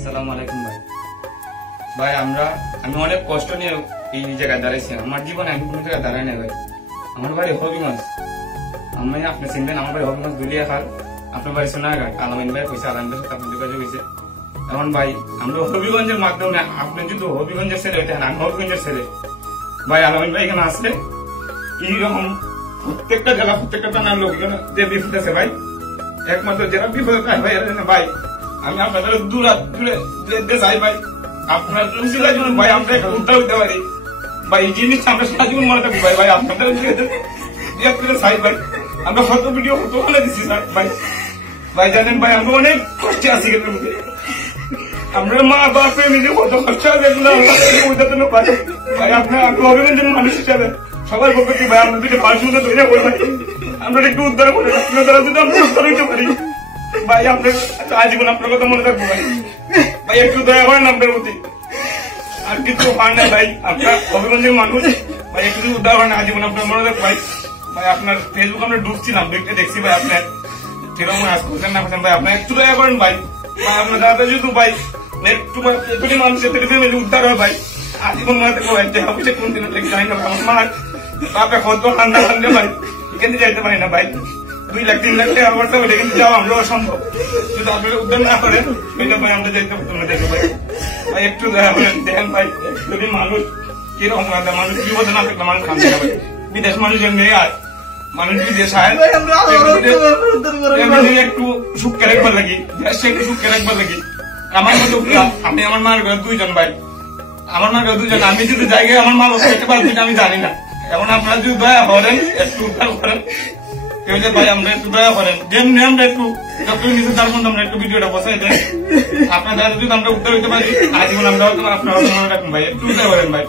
আসসালামু আলাইকুম ভাই। ভাই আমি অনেক কষ্ট নিয়ে এই জায়গায় দাঁড়াইছি। আমার জীবনে আমি কোনো জায়গায় দাঁড়াই না ভাই। আমার বাড়ি হবিগঞ্জ, আমি আপনি চিনবেন, আমার বাড়ি হবিগঞ্জ দুলিয়া খাল, আপনার বাড়ি সোনারঘাট। আলামিন ভাই কইছে, আলামিন ভাইয়ের সাথে আপনার যোগাযোগ হয়েছে। এখন ভাই আমরা হবিগঞ্জের মাধ্যমে, আপনি যদি হবিগঞ্জের ছেলে হইতেন, আমি হবিগঞ্জের ছেলে ভাই। আলামিন ভাই এখানে আসলে এইরকম প্রত্যেকটা জেলা, প্রত্যেকটা থানার লোক এখানে যে বিপদ আছে ভাই, একমাত্র জেলা বিপদ ভাই ভাই। আমি আপনাদের দূরে যাই ভাই, আপনার ভাই আমরা একটা উদ্ধার হইতে পারি ভাই। এই জিনিস আমরা সারা জীবন মনে থাকবো ভাই। ভাই আপনাদের চাই ভাই, আমরা ফটো ভিডিও ফটো বলে দিচ্ছি স্যার ভাই। ভাই জানেন ভাই আমরা অনেক কষ্টে আছি, আমরা মা বাপ ফ্যামিলি কত কষ্ট আছে ভাই। আপনার অভিনন্দন মানুষ হিসাবে সবার পক্ষে ভাই আমরা দুটো পাঁচ মতো তৈরি করে ভাই, আমরা একটু উদ্ধার করে আপনার দ্বারা যদি আমরা উদ্ধার হইতে পারি ভাই, আপনার আজীবন আপনার কথা মনে থাকবো ভাই। ভাই একটু দয়া করেন আপনার প্রতি, আর কিছু হয় না ভাই। আপনার হবিগঞ্জের মানুষ ভাই, একটু উদ্ধার হয় না, আজীবন আপনার মনে থাকবো ভাই। ভাই আপনার ফেসবুক আমরা ঢুকছিলাম, দেখছি ভাই আপনার কিরকম আজ করছেন না করছেন ভাই, আপনার একটু দয়া করেন ভাই। আপনার দাদা যদি ভাই একটু মানুষের ফ্যামিলি উদ্ধার হয় ভাই, আজীবন মনে থাকবো ভাই। অফিসে কোন দিন যাই না আমার মা বাপে কত ঠান্ডা ঠান্ডা ভাই, এখানে যাইতে পারি না ভাই। 2 লাখ 3 লাখ টাকা খরচা করে কিন্তু যাওয়া আমরা অসম্ভব, যদি আপনারা উদ্ধার না করেন এটা ভাই আমরা যাইতে পারতাম না। দেখো ভাই, ভাই একটু দেখেন ভাই, যদি মানুষ কিরকম মানুষ বিপদে না থাকলে মানুষ খাবে না ভাই। বিদেশ মানুষের মেয়ে আর মানুষ বিদেশ আয় একটু সুখে রাখবার লাগি, দেশে একটু সুখে রাখবার লাগি। আমার মতো আমি আমার মার ঘরে 2 জন ভাই, আমার মার ঘরে 2 জন। আমি যদি জায়গায় আমার মা বসতে পারবো আমি জানি না। এখন আপনারা যদি দয়া করেন, একটু উদ্ধার করেন ভাই, আমরা একটু দয়া করেন। যেমনি আমরা একটু নিজে তার মধ্যে আমরা একটু ভিডিওটা বসাই দেন, আপনার দ্বারা যদি আমরা উদ্ধার হইতে পারি আজীবন আমরা আপনার মনে রাখুন ভাই। একটু উদ্ধার করেন ভাই।